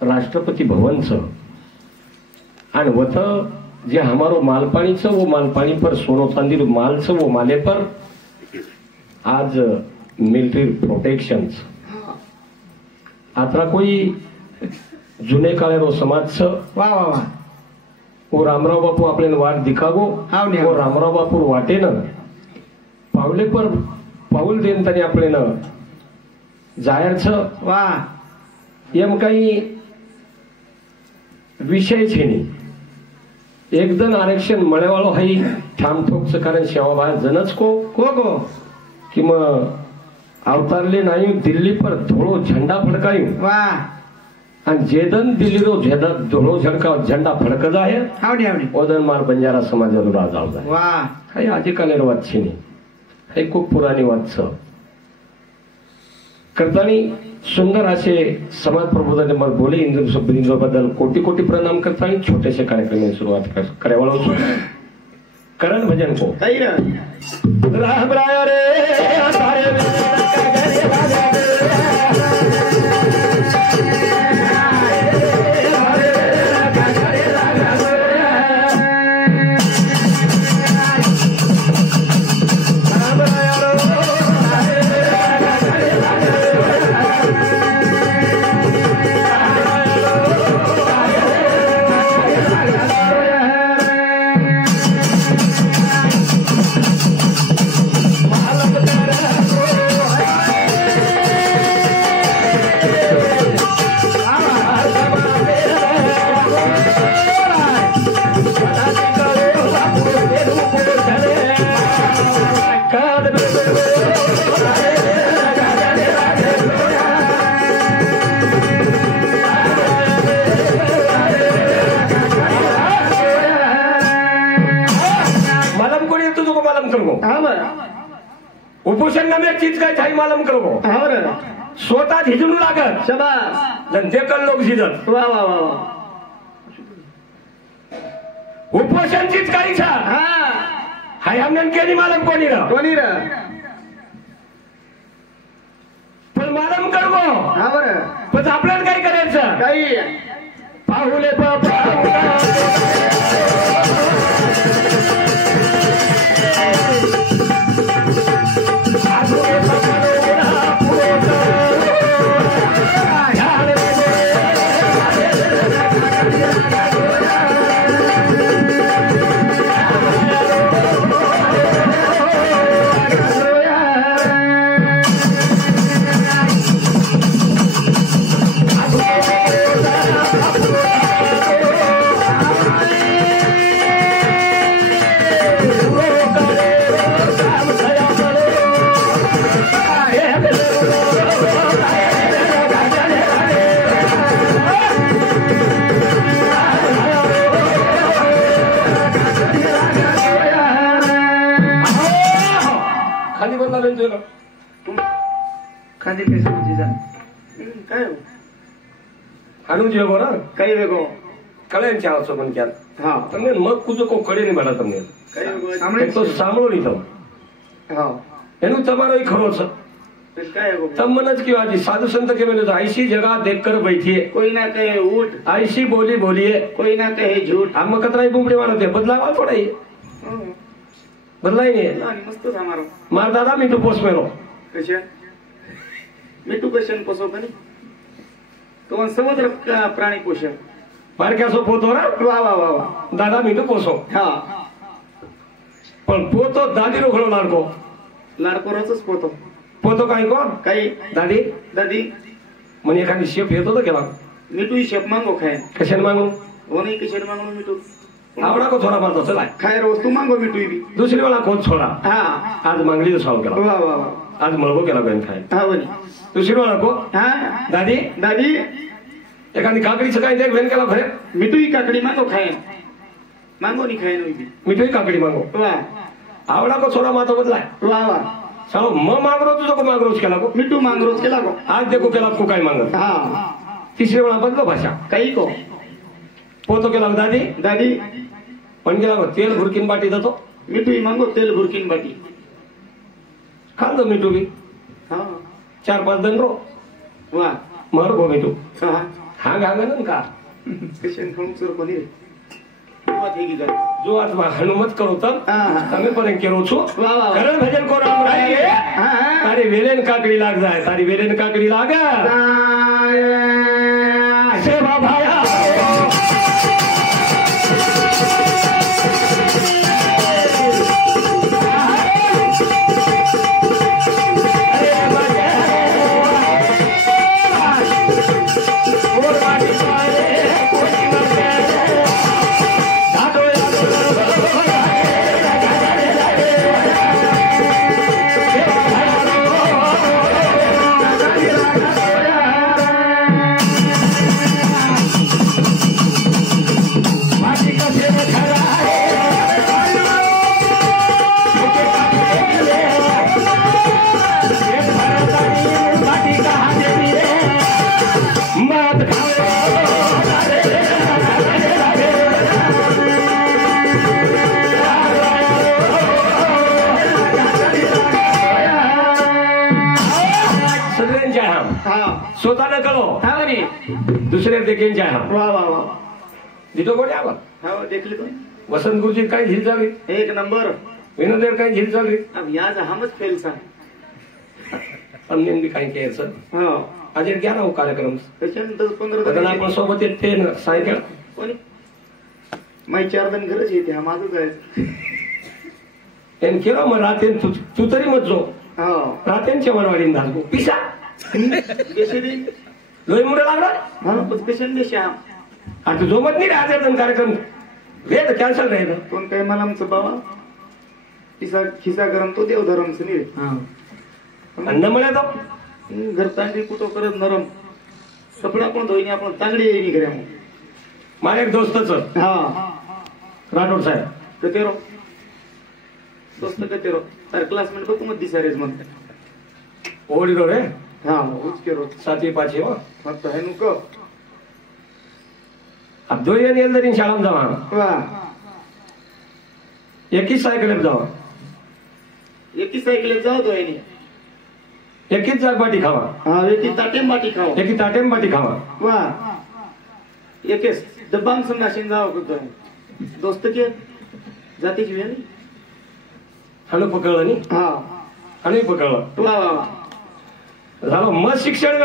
राष्ट्रपति भवन छ आणि वत जे हमारो मालपानी छ वो मालपानी पर सोनो चांदी माल छ वो माले पर आज मिलिट्री प्रोटेक्शन आता कोई जुने काळेरो समाज छ वा वा वा वो रामराव बापू आपल्याला वाट दिखावो वो रामराव बापू वाटे न पावले पर पाऊल देन तरी आपल्याला जाहीर छ वा एम काही विषय छे नहीं एकदम आरक्षण मळेवाळो हई ठामठोकच कारण सेवाभार जनच को कि म अवतारले नाही दिल्ली पर धोळो झंडा फडकायो वा आणि जेदन दिल्ली रो धोळो झंडा फडक जाय ओदन मार बंजारा समाजालो राजाव जाय वा काही आजकाल वाद छे नहीं हे खूप पुराणी वाद छ करतानी सुंदर असे समाज प्रबोधन मग बोले इंद्र शब्द बद्दल कोटी कोटी प्रणाम करतानी छोटेसे कार्यक्रम सुरुवात करायला करण भजन को राम राय रे उपोषण में चीज का छाई मालूम करो स्वतः झिजू लागत शाबाश जनते कल लोग झिजत वा वा वा उपोषण चीज काही छा हाय हमने केली मालूम कोणी र पण मालूम करगो पण आपल्याला काय करायचं काही पाहुले खाली पैसे काय आणू जे ना काही वेगो कळ्यांची आवाज पण क्या हा तमने मग कुछ को कड़े नहीं बना तमने सामने तो सामलो नहीं तम हाँ एनु तमारो ही खरो छ काय वेगो तम मनज की आजी साधु संत के मैंने ऐसी जगह देखकर बैठिए कोई ना कहे उठ ऐसी बोली बोलिए कोई ना कहे झूठ हम कतराई बुमड़े मारते बदलावा थोड़ा ही बदलाई नहीं मस्त हमारो मार दादा मी तो पोस्ट मेरो कशा मिठू कशन पोसो कनी तो समुद्र प्राणी पोषण मार क्या सो पोतो ना वा वा वा वा दादा मी तो पोसो हाँ पण पोतो दादी रो घरो लाडको लाडको रोजच पोतो पोतो काय कोण काही दादी दादी म्हणे एखादी शेप येतो तो केला मिठू शेप मांगो खाय कशाने मागू वो नहीं कशाने मांगो मिठू आवड़ा को थोड़ा बात चला खाय रोज तू मांगो मिठू भी दूसरी वाला कौन छोड़ा हाँ आज मांगली तो सॉल्व केला वा वा वा आज मळगो केला बहन खाय हाँ बनी दूसरी वाला को हाँ दादी दादी एखादी काकडी सकाळी देख बहन केला भरे मिठू ही काकड़ी मांगो खाए मांगो नहीं खाए नहीं भी मिठू ही काकडी मांगो वाह आवड़ा को छोड़ा मातो बदलाय वाह वाह चलो म मांगरो तुझो को मांगरोच केला को मिठू मांगरोज केला को आज देखो केला को काय मांगत हाँ तिसरी वेळा बदलो भाषा काही को पोतो केला दादी दादी पण केला तेल भुरकीन बाटी जातो मिठू ही मांगो तेल भुरकीन बाटी खाल दो मिठू भी हाँ 4-5 दिन रो वाह मार गो मिठू हाँ हांग हांगन का कशन खणून चोर कोणी रे વાત થઈ ગઈ જો આત્મા હનુમત કરો તમ તમે પણ કેરો છો વાહ વાહ કરણ ભજન કો રામ રાય તારી વેલેન કાકડી લાગ જાય તારી વેલેન કાકડી લાગે સેવા ભાયા स्वतःला कळो दुसरे देखील जाय वाह वाह वाह दितो कोणी आवा हो देखली तो वसंत गुरुजी काय झील झाली एक नंबर विनोदेर काय झील झाली अब याज हमच फेल सा हमने भी काय केलं हो आज 11 हो कार्यक्रम कशन 10-15 जण आपण सोबत येते ना सायकल कोणी मै 4 दिन गरज येते हा माझं जायचं एन केलो मग रातेन तू तरी मत जो हो रातेनच्या वरवाडीन धागो पिसा कशी दिन लोई मुडे लागला हा पण कशन देशा आता जो मत नाही राहते पण कार्यक्रम वेळ कॅन्सल राहिला कोण काय मला आमचं बाबा खिसा गरम तो देव धरमच नाही रे अन्न म्हणा तो घर तांगडी कुठं करत नरम कपडा पण धोईने आपण तांगडी येईनी घ्या माझ्या एक दोस्तच हा राठोड साहेब कतेरो दोस्त कतेरो तर क्लासमेट बघू मत दिसारेच म्हणते ओढिलो रे हा उच केरो 7वी 5वी हो फक्त है नुको अब दो जण येईल तरी शाळात जावा वा एकीच सायकल जावा एकी सायकल जाऊ तो येईनी एकीच जागबाटी खावा हा एकी ताटेम बाटी खाओ एकी ताटेम बाटी खावा वा एकेस डब्बाम संनाशीन जाओ कुठं दोस्त के जातीची वेळ हॅलो पकडलं नी हा आणि पकडलं वा वा वा झालं मग शिक्षण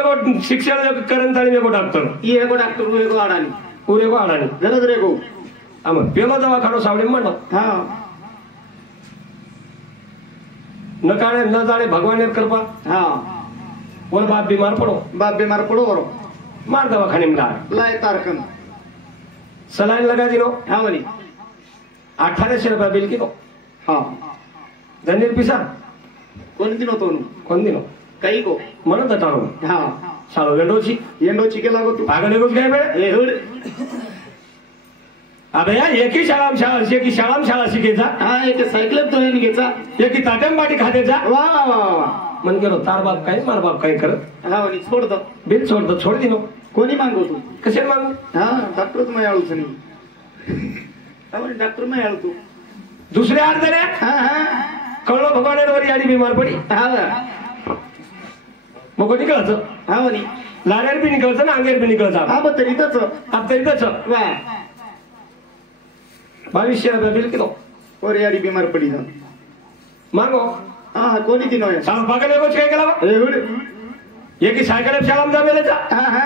करंत आणि वेगो डॉक्टर ये गो डॉक्टर वेगो आडानी पुरे गो आडानी गरज रे गो आम्हाला पेलो दवाखानो सावडे म्हणलं हा न काढे न जाणे भगवान कृपा हा वर बाप बीमार पडो बाप बीमार पडो बरो मार दवाखाने में लाय तारकन सलाइन लगा दिनो हा म्हणे 1800 रुपये बिल किलो हा धनीर पिसा कोण दिनो तो कोण दिनो काही गो म्हणत टाळू हा सालो वेंडोची येंडोची केला गो तू पागल एगोच काय बे ए हुड अबे यार एकी शाळा शिकायचा हा एक सायकल तो येईन घ्यायचा एकी ताटम बाटी खाद्याचा वा वा वा वा मन गेलो तार बाप काय मार बाप काय करत हा म्हणे सोड दो बिल सोडतो छोड दिनो कोणी मागो तू कसे मागू हा डॉक्टरच मै आळूच नाही हा म्हणे डॉक्टर मै आळू तू दुसरे अर्धने हा हा कळलो भगवानेवर याडी बीमार पडी हा मग निकळचं हा म्हणे लाड्यार बी निकळचं ना अंगेर बी निकळचं हा बघ तरी तच आता तरी तसं वा 2200 रुपये बिल किलो और याडी बीमार पडी ना मागो हा कोणी दिनो आहे सालो पागल एगोच काय केला ए हुड एकी सायकल शाळाम जावेलेचा हा हा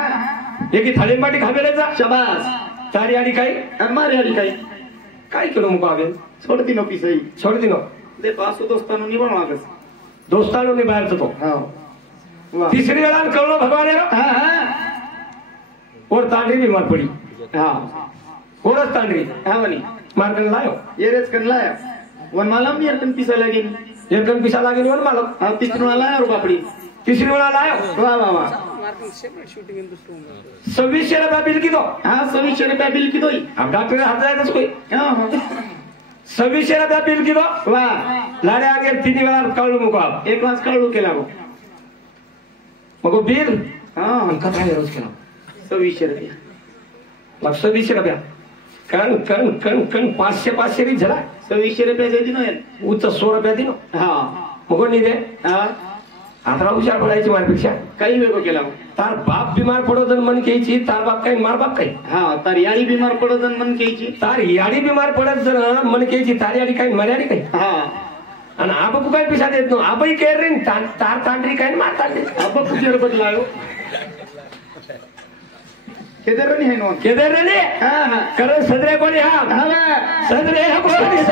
एकी थालीम बाटी खावेलेचा शबास तारी आडी काय मार याडी काही काय केलो मुको आवे सोड दिनो पिसई छोड दिनो दे पासो दोस्तानो निवण मागस दोस्तानो ने बाहेरचं तो हा वा तिसरी वेळा कळलो भगवान हा हा और तांडरी बीमार पडी हा कोरच तांडरी हा म्हणे मार्गन लायो येरेच कन लाया वन मालम नियर कन पिसा लागेल एकदम पिसा लागेल वन मालम हा तिसरी वाला और बापडी तिसरी वेळा लायो वा वा वा 2600 रुपये बिल किलो हा 2600 रुपया बिल की दोई अब डॉक्टर हाथ जायचं कोई हा हा 2600 रुपये बिल किलो वा लाडे आगे 3 वेळा कळलो मुको आप एक वाज काढू केला गो मग बिल हा कथा रोज केला 2600 रुपया मग 2600 रुपया कण कण कण कण 500 री झाला 2600 रुपया जे दिनो उच्च 100 रुपया दिनो हा मग नाही दे हा आता हुशार पडायची मारपेक्षा काही वेगळं केला तार बाप बीमार पडो मन घ्यायची तार बाप काही मार बाप काही हा तार याडी बीमार पडत मन घ्यायची तार याडी बीमार पडत जर मन घ्यायची तार याडी काही मर्यादी काही हा आणि आबा काय पिसा देत नो आबाई केर रे तार तांडरी काय मार तांडरी आबा कुठे बदलायो केदर नाही नो केदर रे हा हा कारण सदरे कोणी हा सदरे कोणी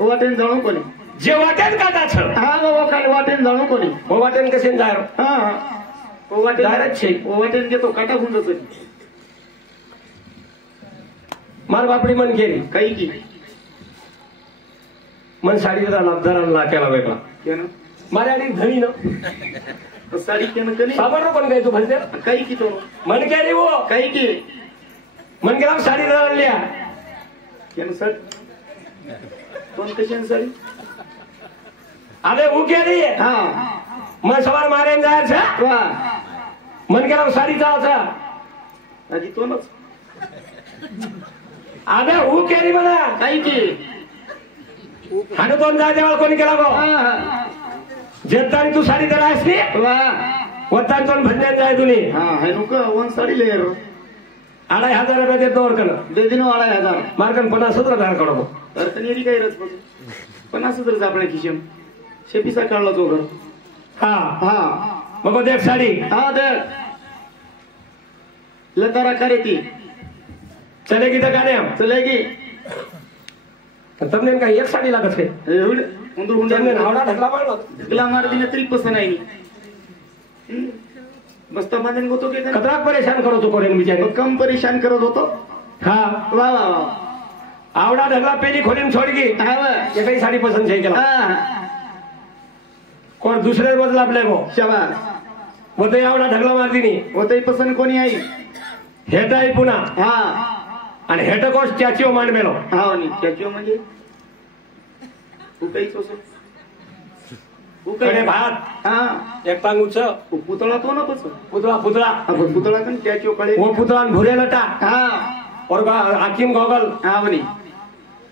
वाटेन जाणू कोणी जे वाटेन काटाच हा बाबा काय वाटेन जाणू कोणी वाटेन कसे जायर हा वाटेन जायरच छे वाटेन घेतो काटा होऊन जातो मार बापडी मन गेली काही की मन साडी जरा केला वेगळा केन मारे आणि धनी न साडी केन कनी साबर पण काय तू भरते काही की तो मन गेली वो काही की मन गेला साडी जरा लिया केन सर कोण कशी साडी अरे वो गेली हा मन सवार मारेन जायचं वा मन गेला साडी जायचा आधी तोच अबे हू केली म्हणा काही की हाणू दोन जायच्या वेळा कोणी केला गो जेतानी तू साडी जरा असली वा वत्तान दोन भंड्यान जाय तुम्ही हा है नुक वन साडी लेर 2,500 रुपये देतो वर्कन दे दिनो 2,500 मार्कन 50,000 कडो तर तनेरी काय रच 50,000 आपल्या खिशम शेपीसा काढला तो घर हा हा मग देख साडी हा दे लतारा करे ती चलेगी तर गाणे चलेगी તમને કઈ એક સાડી લાગે છે एवढे उंदर તમને हुंडा નાવડા ઢગલા મારલો ढगला मार दिने तरी पसंत नाही बसता बांधून होतो की कतरा परेशान करो तो कोरेन बिचारी कम परेशान करत होतो हा वा वा वा आवडा ढगला पेली खोलीन छोडगी हा वा ये काही साडी पसंत છે केला हा कोण दुसरे बदला आपले गो शाबास वो ते आवडा ढगला मारती नी होतही पसंत कोणी आई हेटाई पुन्हा हा आणि हेट कोस त्याची मांडमेलो हा नी त्याची म्हणजे उकाईच असो कडे भात हा एक टांग उच पुतळा तो ना पस पुतळा पुतळा आपण पुतळा पण त्याची कडे वो पुतळा भुरे लटा हा और हाकिम गॉगल हा म्हणे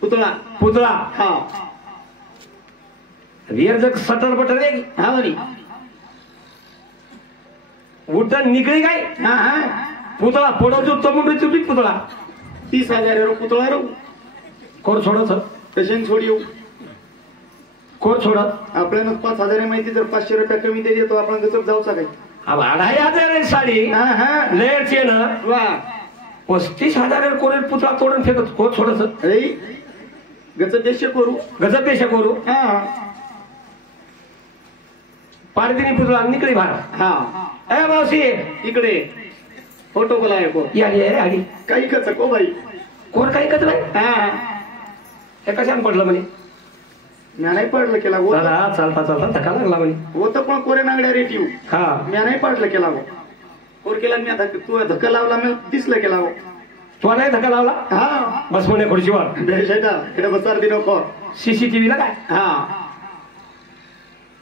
पुतळा पुतळा हा रियर जग सटर बटर रे हा म्हणे उठन निकळी काय हा हा पुतळा फोडो जो तमुंड चुपी पुतळा 30,000 रो पुतळा रो कोण सोडत कशाने छोडी येऊ कोण सोडत आपल्याला 5,000 माहिती जर 500 रुपये कमी दे देतो आपण गचप जाऊचा काय अब 2,500 साडी हा हा लेअरची ना वा 35,000 कोण पुतळा तोडून फेकत कोण सोडत अरे गचप देश करू गजब देश करू हा पारदिनी पुतळा निकळी भार हा ए मावशी इकडे फोटो बोलाय को या रे आडी काही कच को बाई कोण काही कत नाही हा हे कशाने पडलं म्हणे म्या नाही पडलं केला वो दादा चालता चालता धक्का लागला म्हणे वो तर पण कोरे नागड्या रेटिव हा म्या नाही पडलं केला वो कोर केला म्या तू धक्का लावला मी दिसलं केला वो तू नाही धक्का लावला हा बस म्हणे खुर्चीवर बेशेटा इकडे बसार दिनो को सीसीटीव्ही ला काय हा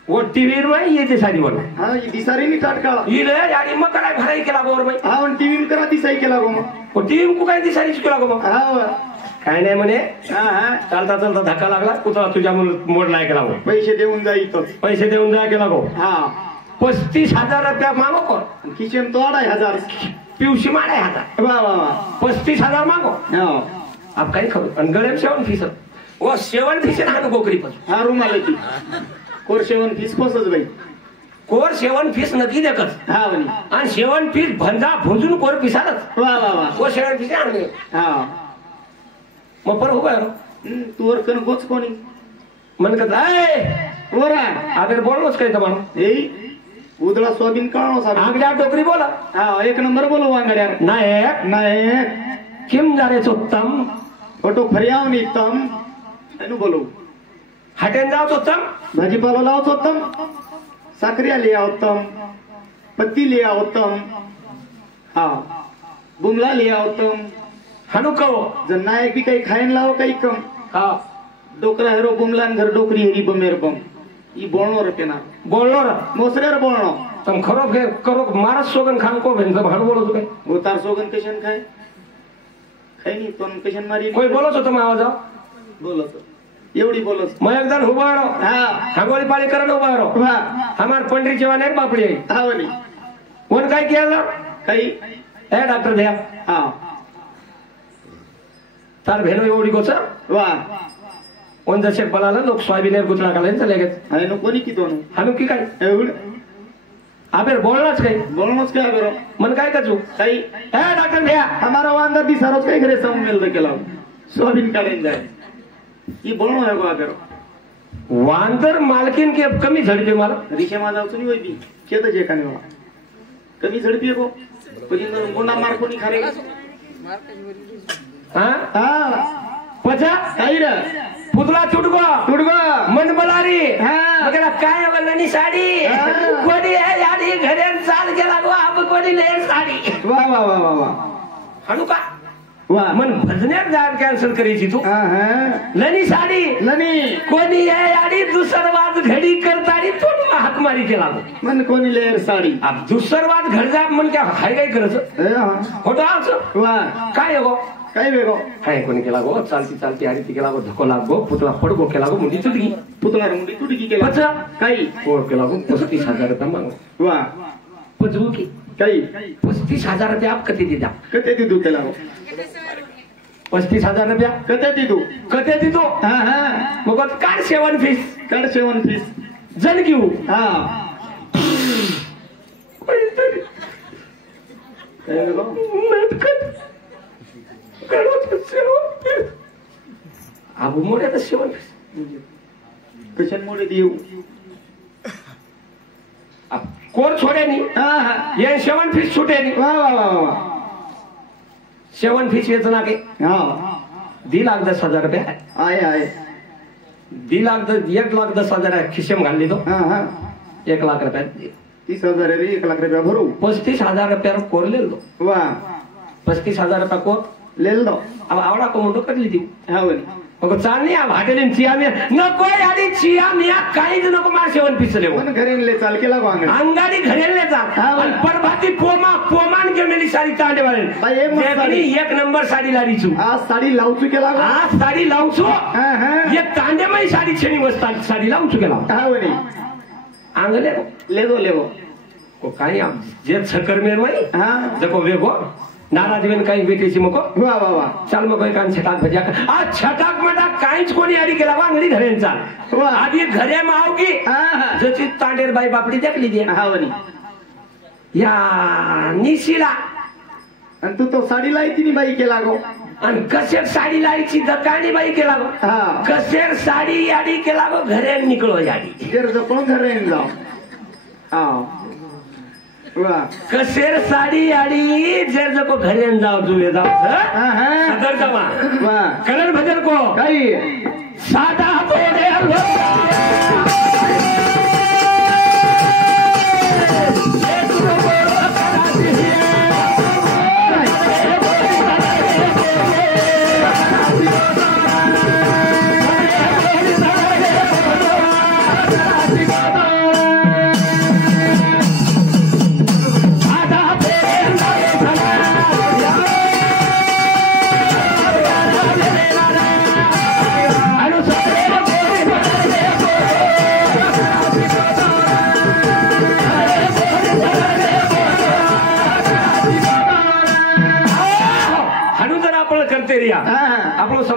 वो टीव्ही नाही येते साडीवर हा दिसारी नी टाटकाळा इले याडी मग काय भराई केला गोर बाई हा पण टीव्ही करा दिसाई केला गो मग वो टीव्ही को काय दिसारीच केला गो मग हा वा. काय नाही म्हणे हा हा चालता चालता धक्का लागला पुतळा तुझ्या मोडलाय केला गो पैसे देऊन जाईतच पैसे देऊन जा केला गो हा 35,000 रुपया मागो कोण किचन तो 2,500 पिवशी माडाय हातात वा वा वा 35,000 मागो हा आप काही खाऊ आणि गळ्यात शेवण फीस ओ शेवण फीस हाणू कोकरी पण हा रूम आले की कोर शेवण फीस पोसच बाई कोर शेवण फीस नक्की देखत हा म्हणे आणि शेवण फीस भंजा भुंजून कोर पिसारच वा वा वा कोर शेवण फीस आणले हा मग पर उभा तू वर कन गोच कोणी म्हणत आहे वरा आदर बोललोच काय तुम्हाला ए उदळा सोयाबीन काढो साहेब आगड्या टोकरी बोला हा एक नंबर बोलो वांगड्या नायक नायक किम जारेच उत्तम फोटो फरियाव नितम एनु बोलो हटेन जावच उत्तम भाजीपाला लावच उत्तम साखरिया लिया उत्तम पत्ती लिया उत्तम हा बुमला लिया उत्तम हाणू कहो जर नायक भी काही खायन लाव काही कम हा डोकरा हेरो बुमला घर डोकरी हेरी बमेर बम ई बोलनो रपेना बोललो रा मोसरेर बोलनो तम खरो फे करो महाराज सोगन खान को भेन सब हाणू बोलो काय गोतार सोगन कशन खाय खाय नी तोन कशन मारी कोई बोलोच होतं आवाज बोलत एवढी बोलत मग एकदा उभा राहो हा हागोली पाळी करण उभा राहो वा हमार पंडरी जेवण एक बापडी आहे हा वनी कोण काय केलं काही ए डॉक्टर भैया हा तार भेनो एवढी गोच वा कोण जसे बलाला लोक सोयाबीन गुतळा घालायला चले गेले हाय नो कोणी की दोन हाणू की काय एवढ आबेर बोललाच काही बोलणोच काय करो मन काय कचू काही ए डॉक्टर भैया हमारा वांदा भी सारोच काही घरे सामू मेल केला सोयाबीन काढेन जाय ई बोलणो है को करो वांदर मालकीन के कमी झडपे मला रिक्षा माझा उचनी होई बी खेत जे काने वा कमी झडपी को पण गुंडा मार कोणी खारे हा हा पचा काही रे पुतला तुडगो तुडगो मन बलारी हा मगला काय वल्लनी साडी हा. कोणी आहे याडी घरे चाल गेला गो आप कोणी नाही साडी वा वा वा वा वा हाणू का वा मन भजण्यात जाण कॅन्सल करायची तू हा हा लनी साडी लनी कोणी आहे याडी दुसरवाद घडी करतानी तोड हात मारी केला मन कोणी लेर साडी अब दुसरवाद घड जा मन काय हाय काय करायचं ए हा होतो आमचं वा काय गो काय वेगो हाय कोणी केला गो चालती चालती आणि ती केला गो धक्को लागो पुतळा पडगो केला गो मुंडी तुटगी पुतळा मुंडी तुटकी केला पचा काही कोण केला गो 35,000 रुपये मागो वा पजवू की काही 35,000 रुपये आप कधी दिदा कते दिदू केला 35,000 रुपये कते दिदू कधी दिदो हा हा मग काढ सेवन फीस काढ सेवन फीस जण घेऊ हा काय वेगो आबू मोठ्या सेवन फीस कशन मोडे देऊ कोण छोड्यानी हा हा ये सेवन फीस सुटेनी वा वा वा वा सेवन फीस येत ना के हा 2,10,000 रुपये आहे आहे 1,10,000 खिशेम घालली तो हा हा 1 लाख रुपये 30,000 रे 1 लाख रुपया भरू 35,000 रुपये कोर लेल दो वा 35,000 रुपये कोर लेल दो अब आवडा को म्हणतो कटली ती हा वनी मग चालणी आ भाटेलीन चिया मिया नको याडी चिया मिया काहीच नको मार सेवन फीस लेव पण घरे ले चाल केला वांग अंगाडी घरेले जा हा. आणि परभाती पोमान के मेली साडी तांडे वाले बाई, एक मस्त साडी. एक नंबर साडी लाडीचू आज साडी लावचू केला गो. आज साडी लावचो हा हा ये तांडे माई साडी छेनी वस्ता साडी लावचो केला हा वनी आंगले लेदो लेवो को काही जे छकर मेर माई हा जको वेगो नाराज वेन काही बेटीची मको वा वा वा चाल मग कान छटाक भज्या आज छटाक मटा काहीच कोणी आधी केला वांगडी घरेन चाल वा. आधी घरे माव की हा हा जशी तांडेर बाई बापडी देखली दे हा वनी या निशिला आणि तू तो साडी लायती नी बाई केला गो आणि कसेर साडी लायची दकानी बाई केला गो हा कसेर साडी याडी केला गो घरे निकलो याडी जर जपून घरे जाऊ हा वा कसेर साडी याडी जर जको घरे जाओ जुए जाओ हा हा सदर जमा वा कलर भजन को काही सादा बोले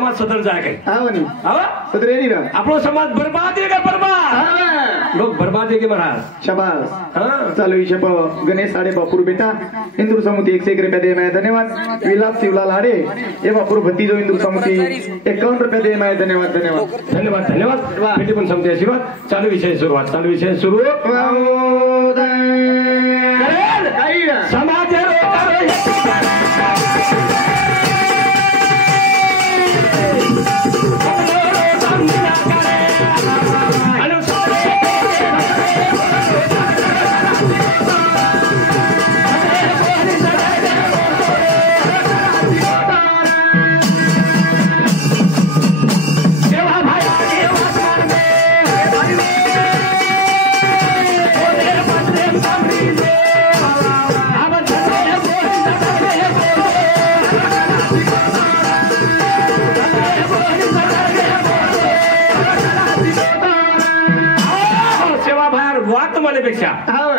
समाज सदर जाए कहीं हाँ बनी हाँ सदरे नहीं रहा આપણો સમાજ बर्बाद है बर्बाद हाँ लोग बर्बाद है के महाराज शाबाश हाँ चालू विषय गणेश साडे बापूर बेटा इंदूर समुती 101 रुपया दे मैं धन्यवाद विलास शिवलाल हाडे ये बापूर भतीजो इंदूर समुती 51 रुपया दे मैं धन्यवाद धन्यवाद धन्यवाद धन्यवाद बेटी पण समते आशीर्वाद चालू विषय सुरुवात चालू विषय सुरू समाज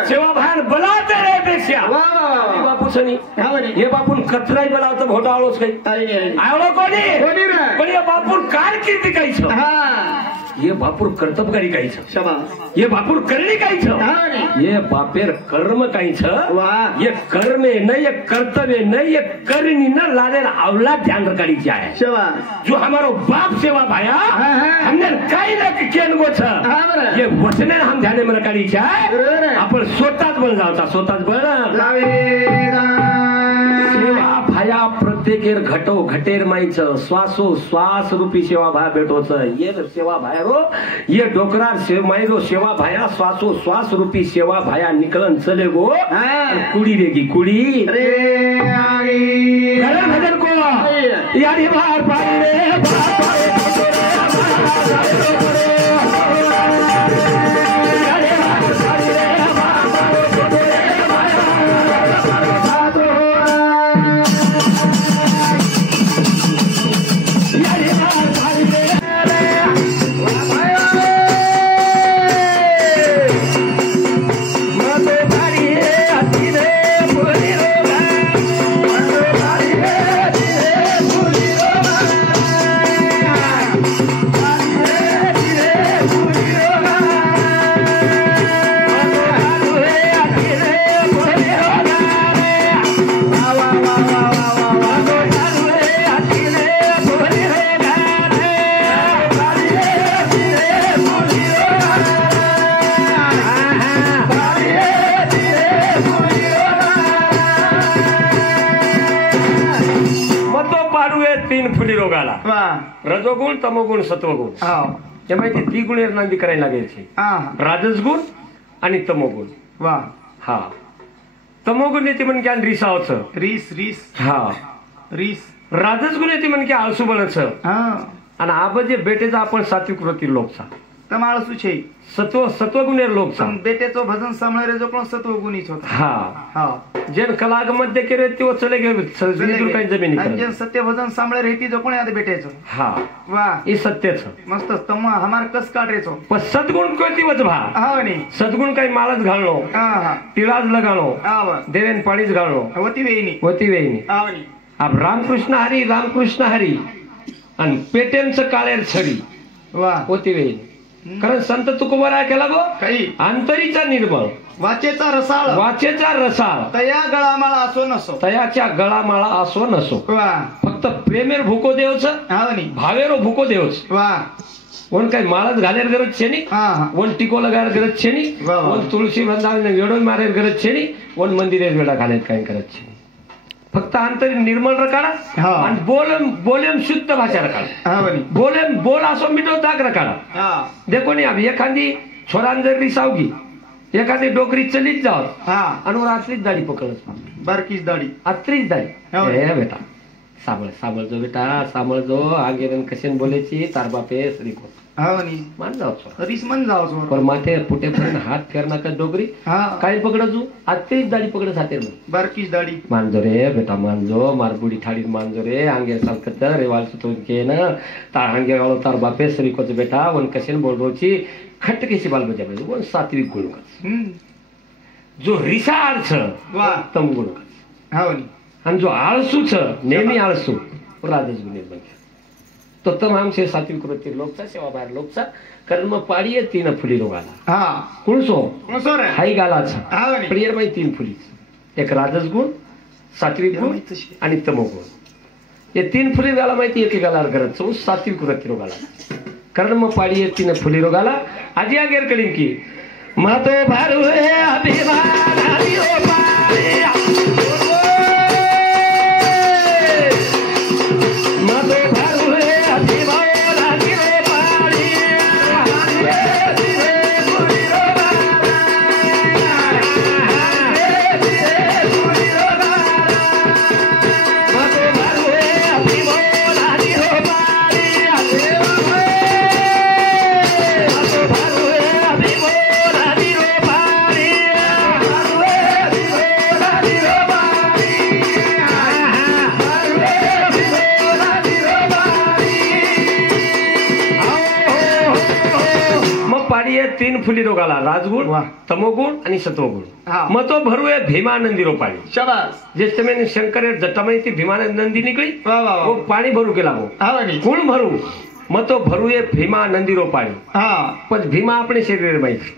सेवा बाहेर बलाते पेक्षा बापू सनी हे बापून कचराही बलावतं भोटा आलोच काही आवडो कोणी पण या बापून कारकिर्दी काहीच ये बापूर कर्तबगारी काहीच ये बापूर करणी काहीच ये बापेर कर्म काहीच ये कर्मे न ये कर्तव्य न ये करनी न लादेर औलाद ध्यान रखाडीची आहे जो हमारो बाप सेवा भाया हमने काही न केन गोछ ये वचने हम ध्यान में रखाडीची आहे आपण स्वतःच बळ जावता स्वतःच बळ सेवा भाया प्रत्येकेर घटो घटेर माईच श्वासो श्वास रूपी सेवा भाया भेटोच ये सेवा भाया रो ये डोकरार मायरो सेवा भाया श्वासो श्वास रूपी सेवा भाया निकलन चले गो कुड़ी रेगी कुड़ी भजन को यारी बार पाई रे रजोगुण तमोगुण सत्वगुण त्या माहिती त्रिगुण नांदी करायला लागायची राजसगुण आणि तमोगुण हा तमोगुण येते म्हणजे रिसावच रीस रीस हा रीस राजसगुण येते म्हणजे आळसू बनच आणि आबजे बेटेचा आपण सात्विक वृत्ती लोकचा तमाळसू छे सत्वगुणेर लोकचा बेटेचो भजन सांभाळरे जो पण सत्वगुणीच होता हा जेन कलाग मध्ये केले ते चले गेले काही जमिनी जेन सत्य भजन सांभाळे रेती जो पण आता बेटेचो हा वाह हे सत्यच मस्त तम हमार कस काढरेचो पण सद्गुण कोणती वजभा हा नी सद्गुण काही माळच घालणो तिळाज लगाणो देवेन पाणीच घालणो वती वेईनी अब रामकृष्ण हरी आणि पेटेंच काळेर छडी वाह होती वेईनी कारण संत तुकोबरा केला गो काही अंतरीचा निर्मळ वाचेचा रसाळ तया गळामाळा असो नसो तयाच्या गळामाळा असो नसो फक्त प्रेमेर भूको देवच भावेरो भूको देवच वन काही माळच घालेर गरज छे नी वन टिको लगार गरज छे नी वन तुळशी बंधाल वेडो मारेर गरज छे नी वन मंदिरेर वेडा घालेर काही गरज छे फक्त अंतरी निर्मळ रकाडा आणि बोलेम शुद्ध भाषा रकाडा बोल असो मिठो दाग रकाडा देखो नी अभी एखादी छोरान जर रिसावगी एखादी डोकरी चलीत जावत आणि आतलीच दाढी पकडत बारकीच दाढी आतलीच दाढी हे बेटा साबळ जो बेटा साबळ जो आगेरन कशेन बोलेची तार बापे श्रीको मान जाओ रीस मन जाओ पर माथे फुटे पण हात फेरना का डोगरी काय पकडजू आतेच दाढी पकडत हाते बारकीच दाढी मानजो रे बेटा मानजो मारबुडी थाळीत मानजो रे आंगे सालकत रेवाल सुतो के न तार आंगे वालो तार बापे श्रीकोच बेटा वन कशेन बोल रोची खट्ट केसी बाल बजा वन सात्विक गुण जो रिसाळ छ तम गुण आणि जो आळसू छ नेहमी आळसू राजस गुण तो तमाम से सात्विक वृत्ती लोकचा सेवा बाहेर लोकचा कारण मग पाडी आहे 3 फुली रोगाला हा कुणसो रे हाई गालाचा हा वनी प्रियर बाई 3 फुली एक राजस गुण सात्विक गुण आणि तमोगुण हे 3 फुली गाला माहिती एके गाला करत चौ सात्विक वृत्ती रोगाला कारण मग पाडी आहे 3 फुली रोगाला आजी आगेर कडीन की मातो भारू हे अभिमान हरी ओ पारी मातो भारू हे अभिमान हरी ओ पारी तीन फुली रोगाला राजगुण तमोगुण आणि सत्वगुण मग तो भरूए भीमानंदी रो पाणी शाबास ज्येष्ठ में शंकर जटामय ती भीमानंदी निकली वो पाणी भरू केला गुण भरू मग तो भरूए भीमानंदी रो पाणी पण भीमा आपले शरीर माहिती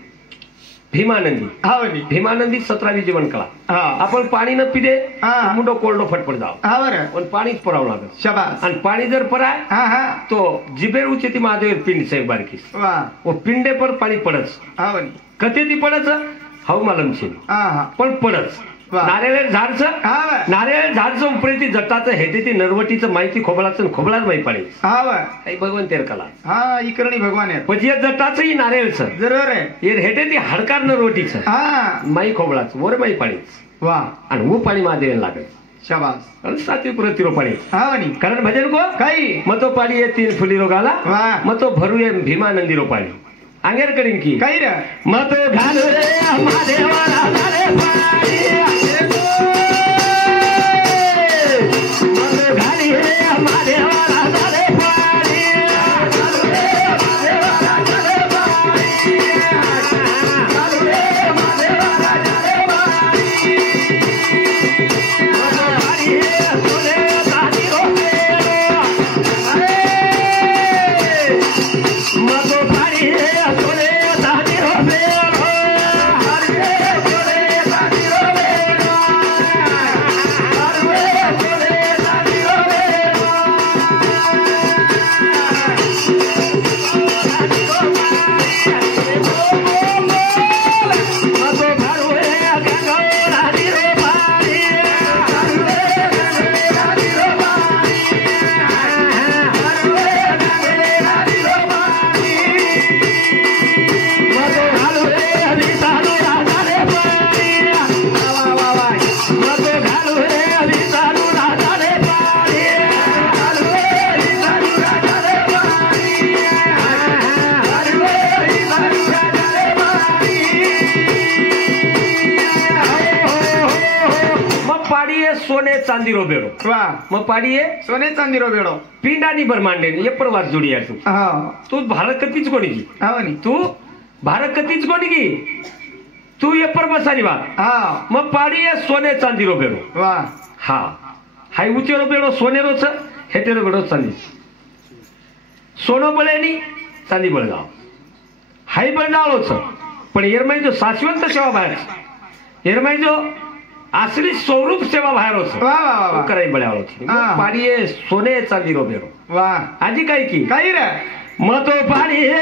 भीमानंदी भीमानंदी 17वी जीवन कला आपण पाणी न पिदे मुंडो कोरडो फटफट जाव पण पाणीच परावं लागत शाबास आणि पाणी जर पराय तो जिबेर उचे ती महादेव पिंड साहेब बारकीस वो पिंडे पर पाणी पडच कथे ती पडच हाऊ मालम छे पण पडच नारळ झाडचं उपरे ती जटाचं हेटे ती नरवटीचं माहिती खोबळाचं खोबळाच माहिती पाणी काही भगवान तेर कला इकरणी भगवान आहे पण या जटाचंही नारळचं जरूर आहे हेटे ती हडकार नरवटीचं माई खोबळाचं वर माई पाणीच वा आणि वो पाणी महादेवाला लागत शाबास सात्विक वृत्ती रो पाणी कारण भजन को काही मग तो पाणी ये 3 फुली रोगाला मग तो भरूए भीमानंदी रो पाणी अंगेर करीन की काही रे मग तो घालू रे महादेवाला रे पाणी मग घाली रे महादेवाला रे पाणी सोने चांदी रो बेड़ो मग पाडिये सोने चांदी रो बेड़ो पिंडानी ब्रह्मांडे ये परवास जोडी आहे तू भारत कतीच कोणी की तू भारत कतीच कोणी की तू ये परवासानी बा मग पाडिये सोने चांदी रो बेड़ो हा हाय उचे रो बेड़ो सोने रोच हेटे रो बेड़ो चांदी सोनो बळेनी चांदी बळगाव हाय बळगावच पण एरमाई जो शाश्वत सेवा बाहेर एरमाई जो असली स्वरूप सेवा बाहेर होत कराई बळ्यावर होती पाणी सोने चांदी रो बेरो आजी काय की काही रे मग तो पाणी हे